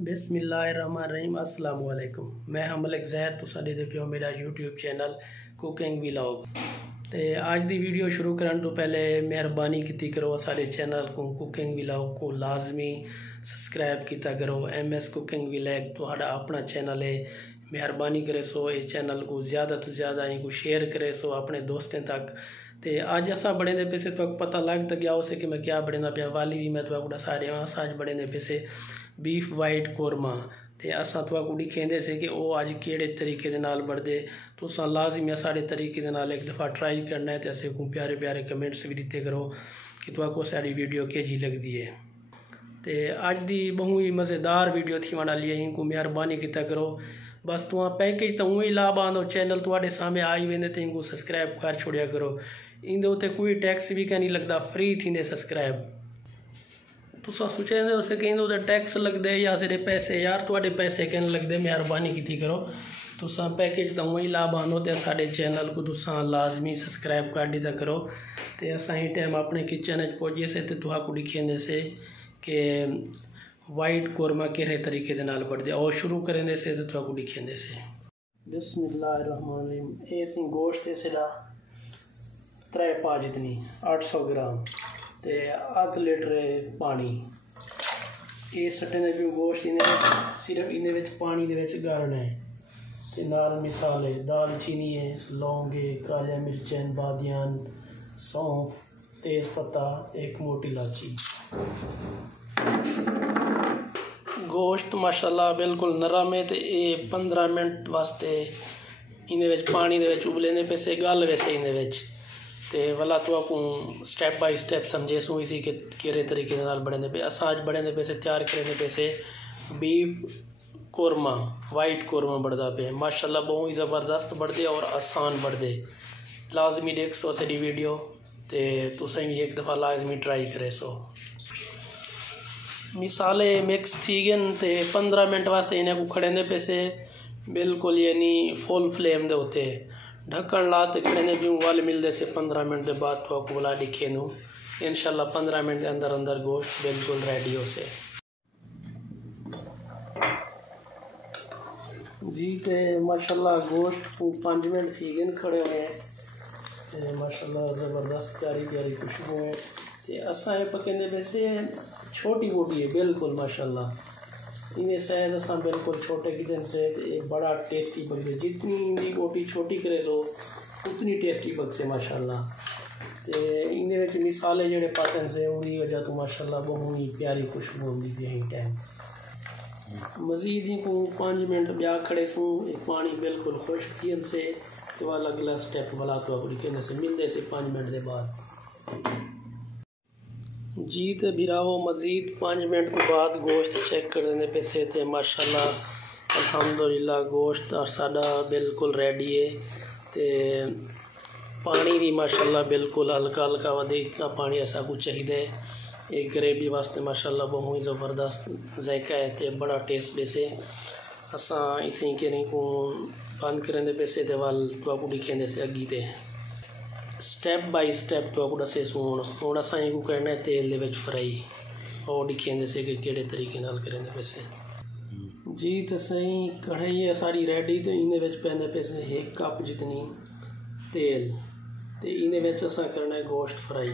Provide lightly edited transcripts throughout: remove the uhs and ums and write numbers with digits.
बिस्मिल्लाहिर्रहमानिर्रहीम। अस्सलाम वालेकुम। मैं मलिक ज़ैद तुसां दे पियो मेरा यूट्यूब चैनल कुकिंग व्लॉग। तो आज दी वीडियो शुरू करने तो पहले मेहरबानी की करो सारे चैनल को कुकिंग व्लॉग को लाजमी सब्सक्राइब किया करो। MS कुकिंग व्लॉग तुहाड़ा अपना चैनल है, मेहरबानी करे सो इस चैनल को ज़्यादा तो ज़्यादा इनको शेयर करे सो अपने दोस्तों तक। तो अज असा बड़े पैसे तो पता लग तो गया उसे कि मैं क्या बड़े पिया वाली भी मैं तो सारे अज बड़े पैसे बीफ वाइट कोरमा। तो असा तो दिखेंदे से कि वो अज केड़े तरीके दे नाल बढ़दे तो लाजमी सारे तरीके दे नाल एक दफ़ा ट्राई करना है। तो असे को प्यारे प्यारे कमेंट्स भी दिते करो कि तुमको साड़ी वीडियो केजी लगती है। तो अज दी बहु ही मज़ेदार वीडियो थी वन वाली है, इनको मेहरबानी किया करो। बस तुम पैकेज तो ही लाभ आंदो चैनल तुहाडे सामने आई वेंदे तो इनको सब्सक्राइब कर छोड़िया करो। इंदे उत्ते कोई टैक्स भी नहीं लगता, फ्री थींदे सब्सक्राइब। तुसा सोचे उसे कहीं टैक्स लगते या सिरे पैसे यार तुहाडे पैसे कहने लगते, मेहरबानी की करो तुसा पैकेज तो ही लाभ आंदो तो साढ़े चैनल को तुसा लाजमी सब्सक्राइब कर दिता करो। तो असा ही टाइम अपने किचन पहुंचे से तो तुहाको दिखेंदे से कि वाइट कोरमा किहड़े तरीके दे नाल बढ़दे और शुरू करेंदे से तो तुहाको दिखेंदे से। बिस्मिल्लाहिर्रहमानिर्रहीम। ये सी गोश्त सिला 3 पा जितनी 800 ग्राम ते आध लीटर पानी ये सट्टे भी गोश्त इन्हें सिर्फ इन्हें पानी दे गालना है। ते नाल मिसाले दालचीनी है, लौंग है, काले मिर्चन, बादियान, सौंफ, तेज पत्ता, एक मोटी इलाची। गोश्त माशाल्लाह बिल्कुल नरम है। तो ये 15 मिनट वास्ते इन्हें पानी दे उबलेंदे पैसे गल वैसे इन्हें तो वाला तो आपको स्टैप बाय स्टैप समझे सो इसी के केरे तरीके नाल बने पे असा अज बने पैसे तैयार करेंगे पैसे बीफ कोरमा वाइट कोरमा बढ़ता पे माशाल्लाह बहुत ही ज़बरदस्त बढ़ते और आसान बढ़ते। लाजमी देख सो साड़ी वीडियो तो तुसें भी एक दफ़ा लाजमी ट्राई करे सो। मिसाले मिक्स थी गए तो 15 मिनट वास्ते इन्हें को खड़ेंदे पैसे बिल्कुल यानी फुल फ्लेम दे होते ढक्कन ला तो खड़े भी वाल मिलते से 15 मिनट के बाद तो आपको बोला दिखे नू इंशाल्लाह 15 मिनट के अंदर अंदर गोश्त बिल्कुल रेडी हो से जी। तो माशाल्लाह गोश्त को 5 मिनट थी गए खड़े हुए हैं माशाल्लाह ज़बरदस्त प्यारी प्यारी खुशबू है। तो असा पकेंदे वैसे छोटी गोटी है बिल्कुल माशाल्लाह इन्हें साइज असा बिल्कुल छोटे किचन से एक बड़ा टेस्टी पकते जितनी इनकी गोटी छोटी करे सो उतनी टेस्टी पकसे माशाल्लाह। तो इन्हें मिसाले जोड़े पातन से उड़ी वजह तो माशाल्लाह बहुत ही प्यारी खुशबू होती है। टाइम मज़ीद ही को 5 मिनट ब्याह खड़े सूँ एक पानी बिल्कुल खुश्क थी से तो वाला अगला स्टेप वाला तो कहने से मिलते से 5 मिनट के बाद जी। तो बिरावो मज़ीद 5 मिनट के बाद गोश्त चेक कर देने पैसे थे माशाल्लाह अल्हम्दुलिल्लाह गोश्त और सादा बिल्कुल रेडी है। तो पानी भी माशाल्लाह बिल्कुल हल्का हल्का वधे इतना पानी ऐसा कुछ चाहिए एक ग्रेवी वास्ते माशाल्लाह बहुत ही ज़बरदस्त जायका है तो बड़ा टेस्ट जैसे असा इतनी के नहीं को बंद करेंगे पैसे थे वाल तो दिखेंदे से अगी थे स्टेप बाय स्टेप तो दसे हूँ असा को करना है तेल दे फ्राई और दिखेंदे से कि केड़े तरीके नाल करेंगे पैसे जी। तो सही कढ़ाई है सारी रेडी तो इन्हें पैंदे पैसे 1 कप जितनी तेल तो इन्हें असा करना है गोश्त फ्राई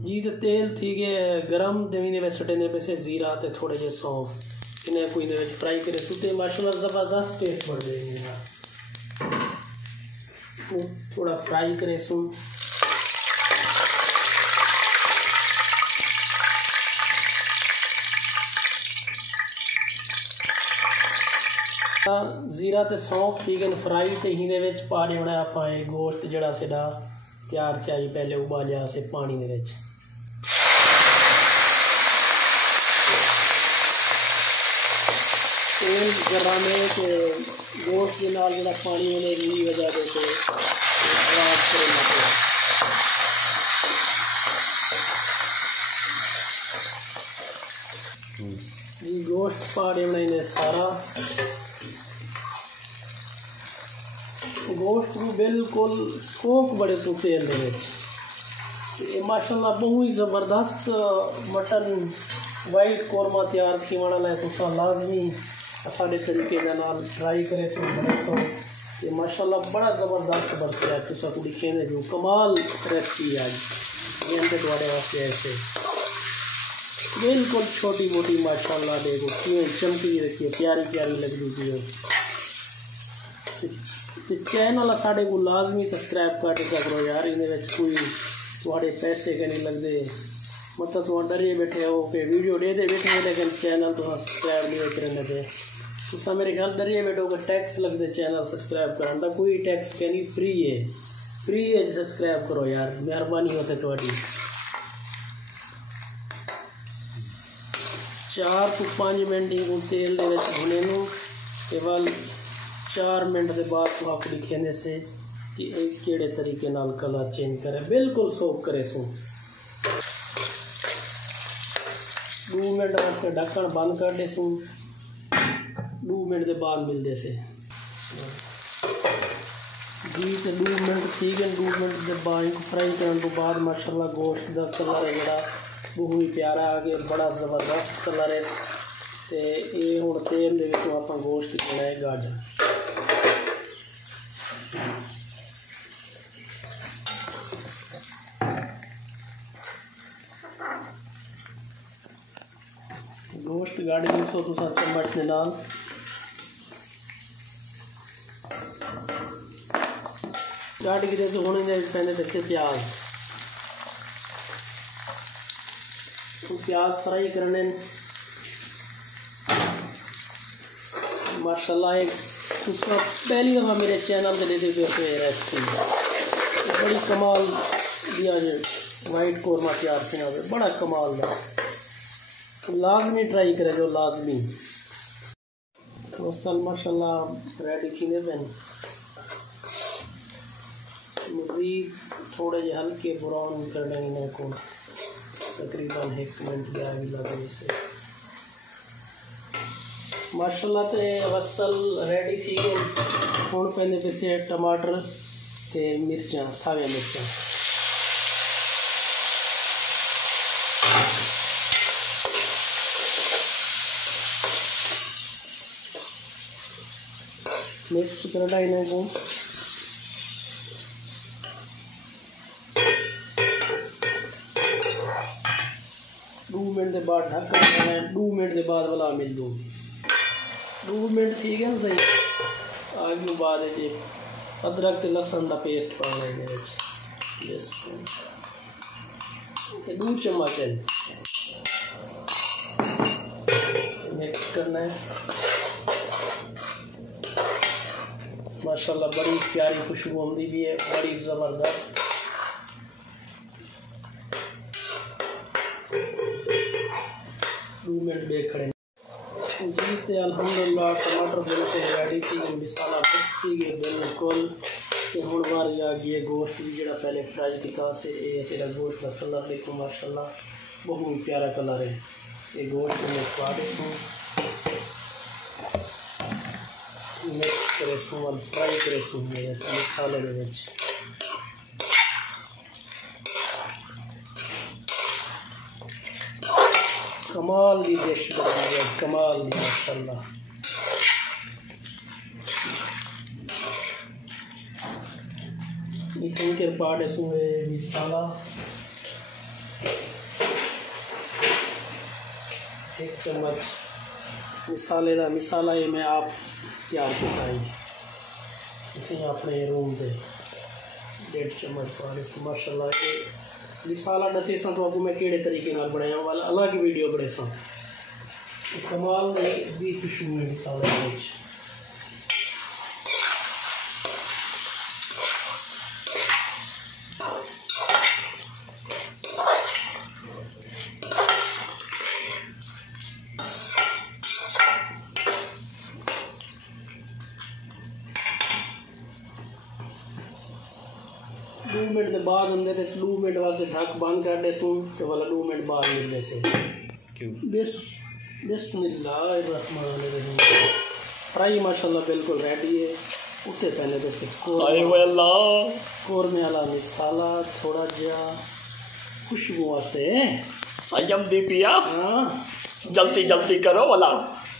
जी। तो तेल थी गए गरम तो इन्हें सटेंदे पैसे जीरा तो थोड़े जे सौंफ इन्हें कोई फ्राई करे सुते माशाल्लाह ज़बरदस्त टेस्ट बढ़ जाएगा। थोड़ा फ्राई करे सो जीरा तो सौंफ थी गए फ्राई तो इन्हें पा देना आप गोश्त जड़ा साडा तैयार चाहिए पहले उबालिया से पानी दे तेल गर्म है तो गोश्त के नाल जो पानी उन्हें भी वजह देते जी गोश्त पा देना इन्हें सारा गोश्त भी बिल्कुल सोक बड़े सो तेल दे माशाल्लाह बहुत ही ज़बरदस्त मटन वाइट कौरमा तैयार करने है तुसा लाजमी साढ़े तरीके का नाल ट्राई करे सो बड़े सो ये माशाल्लाह बड़ा ज़बरदस्त बनता है तुसा कुड़ी खेने जो कमाल रेसिपी है आज ये थोड़े वास्ते ऐसे बिल्कुल छोटी मोटी माशाल्लाह देखो किए चमकी रखी है प्यारी प्यारी लगती है। चैनल साढ़े को लाजमी सब्सक्राइब कर दिया करो यार इन कोई थोड़े पैसे के नहीं लगते मतलब तुम डरिए बैठे हो कि वीडियो दे बैठे लेकिन चैनल तो सब्सक्राइब नहीं करने दे तो मेरे ख्याल डरिए बैठो कि टैक्स लगते चैनल सब्सक्राइब करना कोई टैक्स के नहीं फ्री है सब्सक्राइब करो यार मेहरबानी हो से थोड़ी 4 to 5 मिनट इनको तेल दे भुने केवल 4 मिनट के बाद पापड़ी खेने से कि केड़े तरीके नाल कलर चेंज करे बिल्कुल सोक करे सो 2 मिनट वास्ते ढक्कन बंद कर दे सू 2 मिनट के बाद मिलते से जी तो 2 मिनट ठीक है 2 मिनट के बाद इनको फ्राई करने तो बाद माशाल्लाह गोश्त का कलर है जरा बहुत ही प्यारा आ गया बड़ा ज़बरदस्त कलर है तो ये हूँ तेल दे आप गोश्त बनाए गढ़ गोश्त गाड़ी मिसो तो चम्मच के नाल गाड़ गिरे से होने जाए पहले देखते प्याज फ्राई करने माशाल्लाह एक उसका पहली दफ़ा मेरे चैनल पे देते हुए रेसिपी बड़ी कमाल दिया जो वाइट कौरमा तैयार किया बड़ा कमाल है लाजमी ट्राई करे जो लाजमी तो सल माशाल्लाह रेडी किने बन मज़ीद थोड़े जे हल्के ब्राउन करने इन्हें को तकरीबन 1 मिनट गया भी लगे इसे माशाल्लाह तो वसल रेडी थी हूँ पहले पे टमाटर ते मिर्चा सावे मिर्चा मिक्स करना इन्हें को 2 मिनट के बाद ढक कर 2 मिनट के बाद वाला मिल दूँ 2 मिनट ठीक है सही आगे बाद जी अदरक ते लसन का पेस्ट पाना है 2 चम्मच है मिक्स करना है माशाल्लाह बड़ी प्यारी खुशबू आती भी है बड़ी ज़बरदस्त 2 मिनट बेक खड़े जी तो अल्हम्दुलिल्लाह टमाटर बिल्कुल रेडी थी मसाला मिक्स थी गए बिल्कुल तो हूँ बार ये गोश्त भी जो पहले फ्राई किया से ये गोश्त का कलर देखो माशाल्लाह बहुत प्यारा कलर है ये गोश्त में स्वाद मिक्स करे फ्राई करे मसाले कमाल की डिश बनी है कमाल की माशाल्लाह इनके पार्ट इसमें मसाला 1 चम्मच मसाले का मसाला ये मैं आप तैयार किया इसे अपने रूम पे 1.5 चम्मच पानी माशाल्लाह ये मसाला दसे सा तो आपको मैं केड़े तरीके नाल बनाया वाला अलग वीडियो बने सा कमाल दी खुशबू है मसाले विच 2 मिनट के बाद अंदर 2 मिनट वास्ते ढक बंद कर दे सूं तो वाला 2 मिनट बाद मिलने से बिस्मिल्लाहिर्रहमानिर्रहीम फ्राई माशाल्लाह बिल्कुल रेडी है उत्ते पहले दस कौरमे वाला मसाला थोड़ा जिहा खुशबू वास्ते संयम दी पिया। हाँ जल्दी जल्दी करो वाला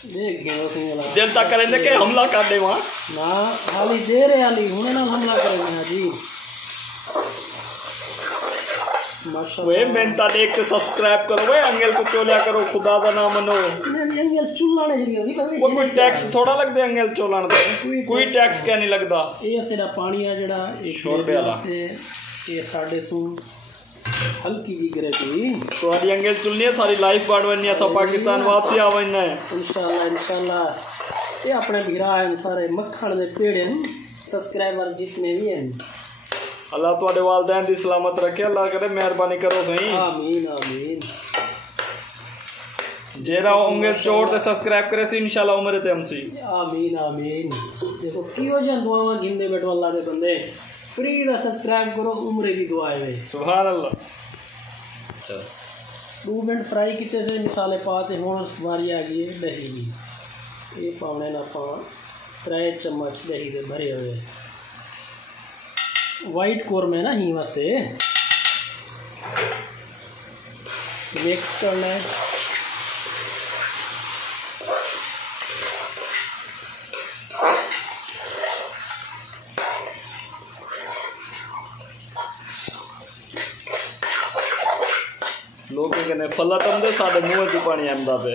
देख गए उसी वाला जनता करेंगे कि हमला कर दे वहाँ ना हाली दे रहे हाली हुने ना हमला करेंगे जी। वे मेहनता देख के सब्सक्राइब करो वे अंगल को चोलिया करो खुदा का नाम मनो। अंगल चुल्ला नहीं जरी वो कोई टैक्स थोड़ा लगदे अंगल चोलान दे कोई टैक्स क्या नहीं लगदा। ये सेड़ा पानी आ जड़ा 100 रुपए वाला ये साढ़े सू हल्की जी करे कोई तो आदि अंगल चुलनी है सारी लाइफ बाड़वनी है सब पाकिस्तान वापसी आवना है इंशाल्लाह इंशाल्लाह। ये अपने भीरा है सारे मक्खन दे पेड़े सब्सक्राइबर जितने भी हैं अल्लाह तुहाडे वालिदैन दी सलामत रखे अल्लाह करे मेहरबानी करो सही आमीन आमीन। जेरा होंगे छोड़ दे सब्सक्राइब करे सी इंशाल्लाह उम्र ते हमसी आमीन आमीन। देखो कियो जन दुआवां गिनदे बैठो अल्लाह दे बंदे फ्री दा सब्सक्राइब करो उम्र दी दुआ है सुभान अल्लाह। 2 मिनट फ्राई किते से मसाले पाते हुण वारी आ गई है दही दी। ये पाउने ना पा 3 चम्मच दही दे भरे हुए वाइट कौरमे ना ही वास्ते मिक्स करना है। लोग कहने फला तमदे साडे मुंह च पानी आंदा पे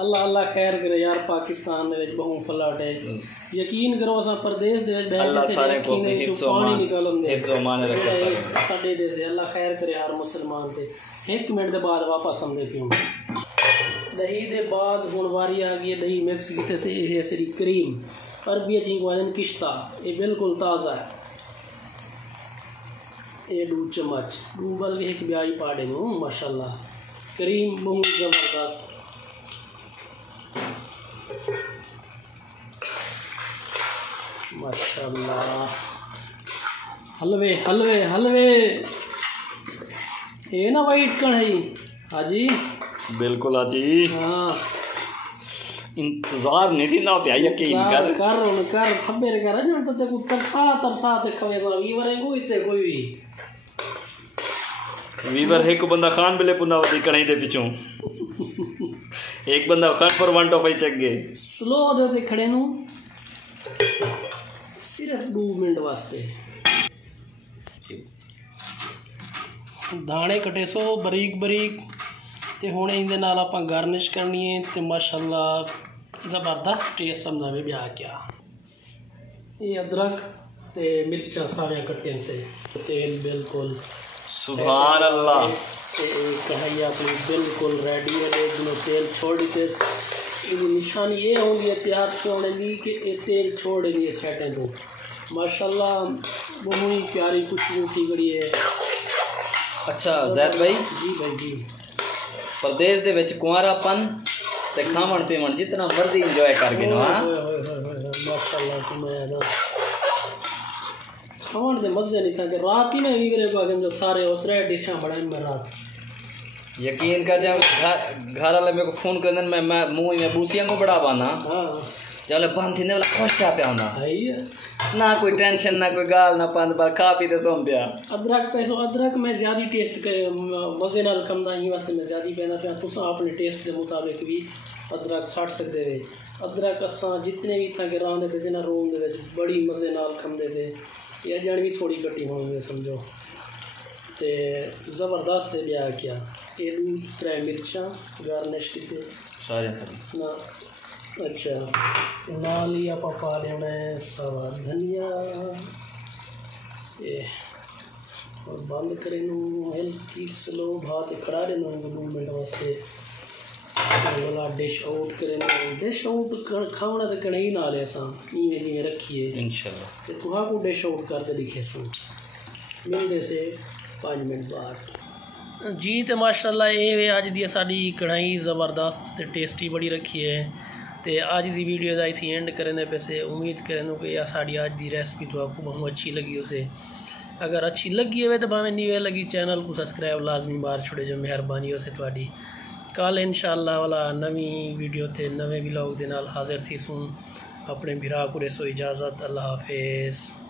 अल्लाह अल्लाह खैर करे यार पाकिस्तान दे विच बहु फलाटे यकीन करो असा परदेश दे विच अल्लाह सारे को पानी निकालंदे हिफ्ज़ ओ मान रखे सारे साडे दे से अल्लाह खैर करे यार मुसलमान ते 1 मिनट दे बाद वापस आंदे पियो। दही दे बाद हुण वारी आ गई दही मिक्स किते से ये सरी क्रीम अरबी जी वाजन किश्ता ये बिल्कुल ताज़ा है। ये 2 चम्मच 2 बल्कि एक ब्याई पाड़े नो माशाल्लाह क्रीम बहुत ज़बरदस्त माशाल्लाह। हलवे हलवे हलवे ये ना वाइट कढ़ाई हाजी बिल्कुल हाजी हाँ इंतजार नहीं थी ना पे यकीन कर कर खबेर कर जण ते को तरसा ते खवे सा वीवरे को इते कोई भी वीवर एक बंदा खान बिले पुनावती कढ़ाई दे पिछों एक बंदा खान पर 1 टॉप चक गए स्लो दे खड़े नु सिर्फ 2 मिनट वास्ते दाने कटे सो बरीक बरीक ते हुण इहदे नाल आपां गार्निश करनी है ते माशाल्लाह ज़बरदस्त टेस्ट समझा वे ब्याह क्या। ये अदरक ते मिर्चा सारे कट्टे से तेल बिल्कुल सुभान अल्लाह कढ़ाई अपनी बिल्कुल रेडी है। एक तेल छोड़ के निशानी ये होगी तैयार होने की कि ये तेल छोड़ेंगे सेटें तो माशाल्लाह बहुत ही प्यारी खुशबू की गई है। अच्छा जैद भाई जी भाई जी प्रदेश दे विच कुंवारापन ते खावण पीवण जितना मर्जी इंजॉय कर गए ना माशाल्लाह तुम्हें खावण दे मजे नहीं था कि रात ही में भी मेरे को जब सारे उतरे डिशा बनाई मैं रात यकीन कर जब घर वाले मेरे को फोन कर देन मैं मुंह में बूसियां को बड़ा बाना हाँ जब बंद थी वाला खुश था पे आना है ना कोई टेंशन ना कोई गाल ना पंद बार खा पी ते सोम पिया। अदरक पैसो अदरक में ज़्यादा टेस्ट के मज़े नाल कमदा ही वास्ते मैं ज़्यादा पैना पिया तुस अपने टेस्ट के मुताबिक भी अदरक सट सकते वे। अदरक असा जितने भी था कि रांदे पे ना रूम दे बड़ी मज़े नाल खमदे से या जन भी थोड़ी कट्टी होंगे समझो ते ज़बरदस्त ब्याह किया। ये 2-3 मिर्चा गार्निश की सारे ना अच्छा नाल ही आप पा लेना है सारा धनिया ये और बंद करें हल्की स्लो भात खड़ा रहना 2 मिनट वास्ते वाला डिश आउट करें डिश आउट खावना तो कढ़ाई ना ले असा इवें जिमें रखिए इंशाल्लाह तो तुहा को डिश आउट करते दिखे सो मिलते से 5 मिनट बाद जी। तो माशाल्लाह ये अज दी साडी कढ़ाई ज़बरदस्त ते टेस्टी बड़ी रखी है। तो अज की वीडियो का इतनी एंड करें पैसे उम्मीद करें कि साड़ी अज की रेसिपी तो आपको बहुत अच्छी लगी उसे अगर अच्छी लगी है तो भावें नहीं लगी चैनल को सब्सक्राइब लाजमी मार छोड़े जो मेहरबानी उसे थोड़ी कल इंशाअल्लाह वाला नवी वीडियो थे नवे व्लॉग के नाल हाजिर थी सूँ। अपने भरा को सो इजाज़त। अल्लाह हाफिज़।